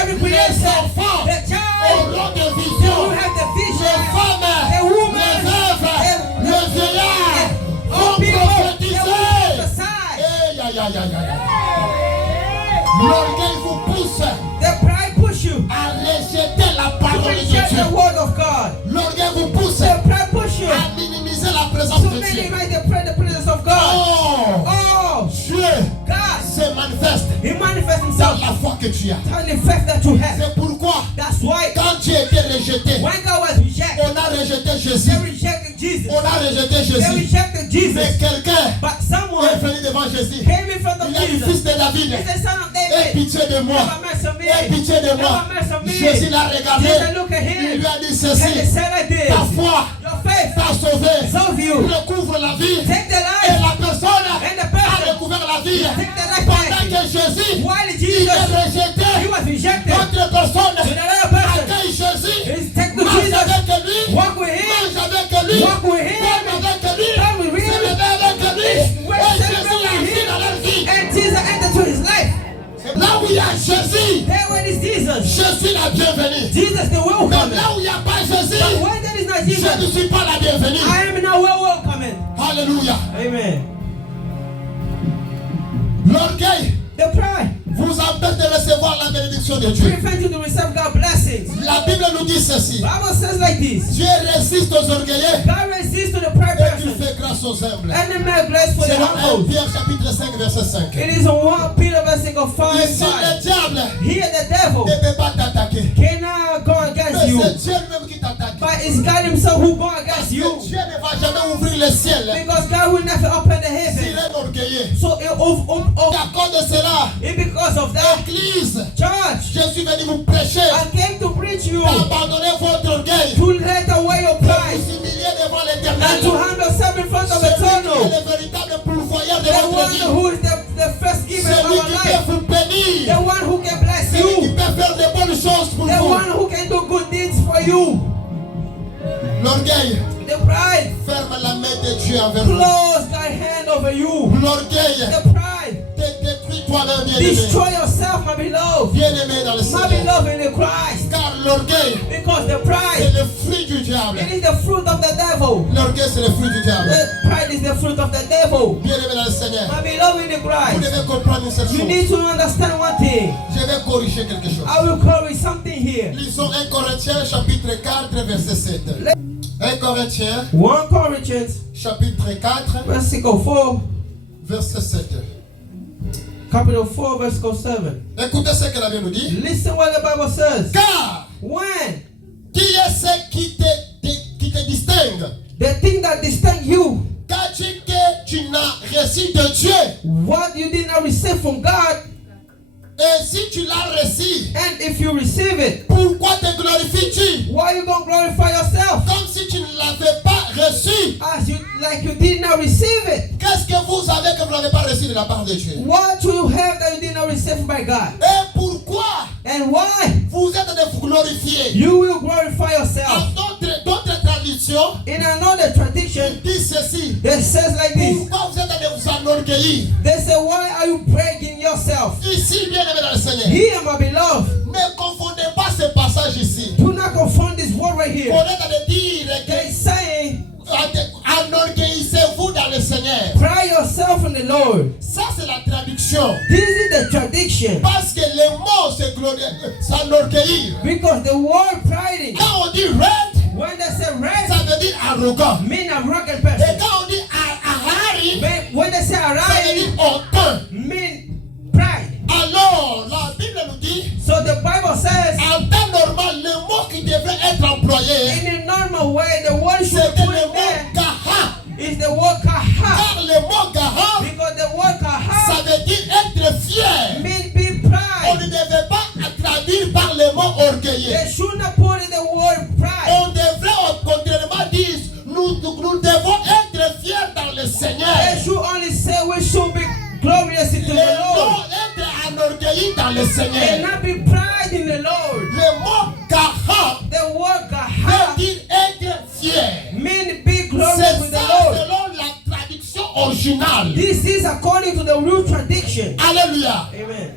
every les creation, enfants the child, auront des they visions. will have the Les vision, femmes, the woman, les veuves, les vieillards all vont people, they will prophétiser. prophesy. Aïe, aïe, aïe, aïe, aïe. L'orgueil vous pousse The pride push you à rejeter la to parole de reject Dieu. the word of God. L'orgueil vous pousse The pride push you à minimiser la présence to de Dieu. minimize the presence of God. Oh, Oh, Dieu God, se manifeste He manifests dans Himself la foi que tu as. on the faith that you have. C'est pourquoi That's why quand tu étais rejeté, when God was rejected, on a rejeté Jésus. they rejected Jesus. On a rejeté They Jésus. rejected Mais Jesus. quelqu'un But est someone venu devant Jésus. came in front of Il a dit, Jesus. fils de David, He's the son of aie David. pitié de moi. Have mercy on me. Aie pitié de moi. Have mercy on me. Jésus l'a regardé. Jesus look at Il him. lui a dit And he ceci. said like this. Ta foi Your faith t'a sauvé. solve you. Recouvre la vie. Take the Et life la personne and the a person. recouvert la vie. Take the life Pendant back. que Jésus, While il Jesus, est rejeté. he was rejected. D'autres personnes To another person. accueillent Jésus. He's take to Marche Jesus. avec lui. Walk with him. Mange avec lui. Walk with him. Dorme avec lui. Come with him. Célébrer avec lui. Et Jésus a agi dans leur vie. And Jesus entered to his life. Là où il y a Jésus, There where is Jesus. je suis la bienvenue. Jesus the Mais welcome. là où il n'y a pas But Jésus, when there is not je ne Jesus, suis pas la bienvenue. I am now welcoming. Alléluia. Amen. L'orgueil The pride vous empêche de recevoir la bénédiction de Dieu. prevent you to receive God's blessings. La Bible nous dit ceci. Bible says like this. Dieu résiste aux orgueilleux God resists to the pride et il person. fait grâce aux humbles. And the man blessed for the C'est dans 1 humble. Pierre chapitre 5 verset 5. It is on 1 Peter verse 5 of 5. Ici le diable Here the devil ne peut pas t'attaquer. cannot go against Mais you. c'est Dieu lui-même qui t'attaque. But it's God himself who go Parce against que you. Dieu ne va jamais ouvrir le ciel Because God will never open the s'il heaven. est orgueilleux. So À cause de cela, and because of that, Église, church, je suis venu vous prêcher. I came to preach you Abandonnez votre orgueil. to let away your Pour pride vous humilier devant and l'Éternel. to humble yourself in front of Celui qui est eternal. le véritable pourvoyeur de The votre one vie. who is the first giver of Celui our qui life. peut vous bénir. The one who can bless Celui qui you. peut faire de bonnes choses pour The vous. one who can do good deeds for you. L'orgueil The pride ferme la main de Dieu envers vous. close thy hand over you. L'orgueil The pride te détruit toi-même, bien-aimé. destroy yourself, my beloved. Bien-aimé dans le My Seigneur. beloved in the Christ. Car l'orgueil, Because the c'est pride, le fruit du diable. it is the fruit of the devil. L'orgueil, c'est le fruit du diable. The pride is the fruit of the devil. Bien-aimé dans le Seigneur. My beloved in the Vous Christ. devez comprendre une seule You chose. need to understand one thing. Je vais corriger quelque chose. I will correct something here. Lisons 1 Corinthiens chapitre 4 verset 7. 1 Corinthiens 1 Corinthians chapitre 4 verse 4, verset 7. capital 4 verse 7. Écoutez ce que la Bible nous dit. Listen what the Bible says. Car When qui est ce qui te distingue? the thing that distinct you, Qu'as-tu que tu n'as reçu de Dieu? what you did not receive from God, Et si tu l'as reçu, and if you receive it, pourquoi te glorifies-tu? why you gonna glorify yourself? Comme si tu ne l'avais pas reçu. As you like you did not receive it. Qu'est-ce que vous avez que vous n'avez pas reçu de la part de Dieu? What you have that you did not receive by God? Et pourquoi And why? vous êtes de vous glorifier? You will glorify yourself. En d'autres traditions, In another tradition, ils disent ceci. they says like this. Pourquoi vous êtes de vous enorgueillir? They say, why are you bragging yourself? Ici, bien-aimé dans le Seigneur, Here, my beloved, ne confondez pas ce passage ici. do not confund this word right On here. est de dire They que saying, enorgueillissez-vous dans le Seigneur. pride yourself in the Lord. Ça, c'est la traduction. This is the tradition. Parce que le mot, c'est s'enorgueillir. Because the word pride, Quand on dit red, when they say ça red, veut dire arrogant. mean a rugged Et person. quand on dit ahari, But when they say ça veut arise, dire honteux. mean pride. Alors, la Bible nous dit, So the Bible says, en temps normal, le mot qui devrait être employé, in a normal way, the word should c'était be put le in mot there gaha. is the word kaha. Car le mot gaha, Because the word ça kaha veut dire être fier. mean be On ne pride. devait pas traduire par le mot orgueilleux. They should not put in the word pride. On devrait au contrairement dire, nous devons être fiers dans le Seigneur. They should only say we should be glorious into Et the non Lord être enorgueilli dans le and Seigneur. not be pride in the Lord. Le mot gaha The word veut kaha dire être fier. mean be glorious C'est with ça the Lord. selon la traduction originale. This is according to the root tradition. Alléluia. Amen.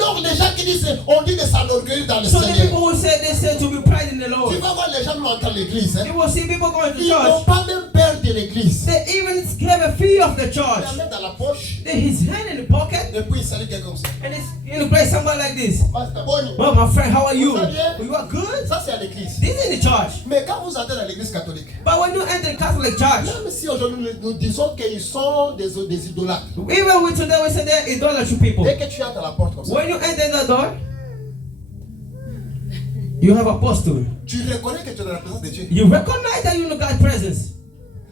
Alors les gens qui disent, on dit de s'enorgueillir dans le So the Seigneur. people who say they say to be pride in the Tu Lord. vas voir les gens qui entrent à l'église. Hein. You will see people going to Ils n'ont church. pas même peur de l'église. They even have a fear of the Il church. la met dans la poche His hand in the pocket et puis il salue quelqu'un comme ça. and it's in the place somebody like this. Pasteur Bonnie, Well, my friend, how are you? Ça vient? You are good? ça c'est à l'église. This is in the church. Mais quand vous entrez dans l'église catholique, But when you enter the Catholic church, même si aujourd'hui nous disons qu'ils sont des idolâtres, even with today we say they're idolatry people. dès que tu entres à la porte comme ça, When you enter the door, you have apostle. tu reconnais que tu es dans la présence de Dieu. You recognize that you're in God's presence.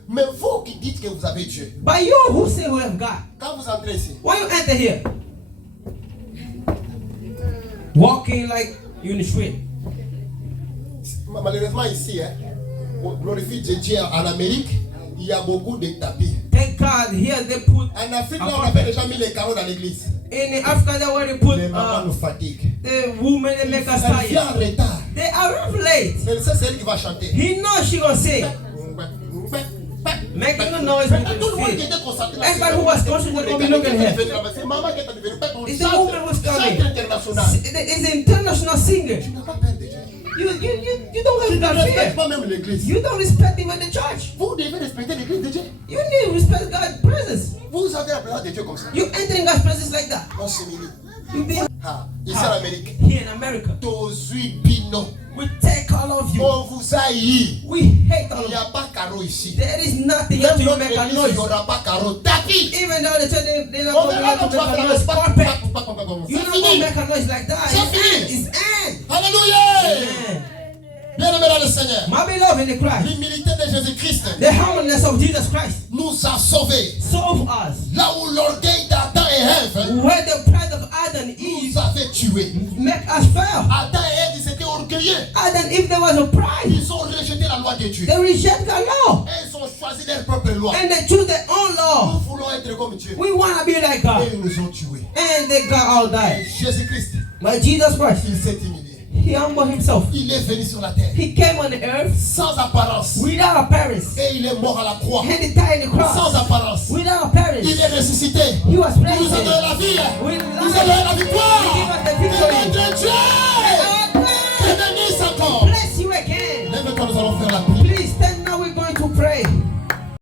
Mais vous qui dites que vous avez Dieu, But you who say we have God, quand vous entrez ici, when you enter here, walking like you in the street. malheureusement ici, hein, on glorifie Dieu en Amérique, il y a beaucoup de tapis. Thank God here they put En Afrique, là, on avait déjà mis les carreaux dans l'église. in Africa that where they put Les mamans nous fatiguent. the women they make us Elle vient tired. en retard. They are late. Mais c'est elle qui va chanter. He knows she gonna say, making a noise with Tout le monde qui the feet. était concentré Everybody who was concentrated will be looking here. C'est maman qui est devenue It's the woman who's coming. chante international. It's an international singer. Tu n'as pas peur de Dieu. You don't Tu have ne God respectes fear. pas même l'église. You don't respect even the church. Vous devez respecter l'église de Dieu. You need to respect God's presence. Vous avez la présence de Dieu comme ça. You entering God's presence like that. On s'humilie. You be Ah, ici en Amérique. here in America. Tozui Bino. We take all of you. On vous haït. We hate all Il of n'y you. a pas carreau ici. There is nothing here Même to notre make a église, il n'y noise. aura pas carreau. Tapis. Even though the church they're not On going verra to quand tu vas make a faire noise. la Carpet. C'est You're not going to fini. make a noise like that. C'est It's fini. end. It's end. Alléluia. Amen. Bien-aimé dans le Seigneur. My beloved in the Christ, L'humilité de Jésus-Christ the humbleness of Jesus Christ nous a sauvés. solve us. Là où l'orgueil d'Adam et Ève Where the pride of Adam and Eve nous avait tués. make us fail. Adam et Ève, ils étaient orgueilleux. Adam and Eve, there was a pride. Ils ont rejeté la loi de Dieu. They reject God's law. Et ils ont choisi leur propre loi. And they choose their own Nous law. voulons être comme Dieu. We want to be like Et God. ils nous ont tués. And they got all Et died. Jésus-Christ, But Jesus Christ, il s'est humilié. he humbled himself. Il est venu sur la terre He came on the earth sans apparence. without appearance. Et il est mort à la croix And he died in the sans cross apparence. without appearance. Il est ressuscité. He was Il nous a donné raised. la vie. With Il nous a donné la victoire.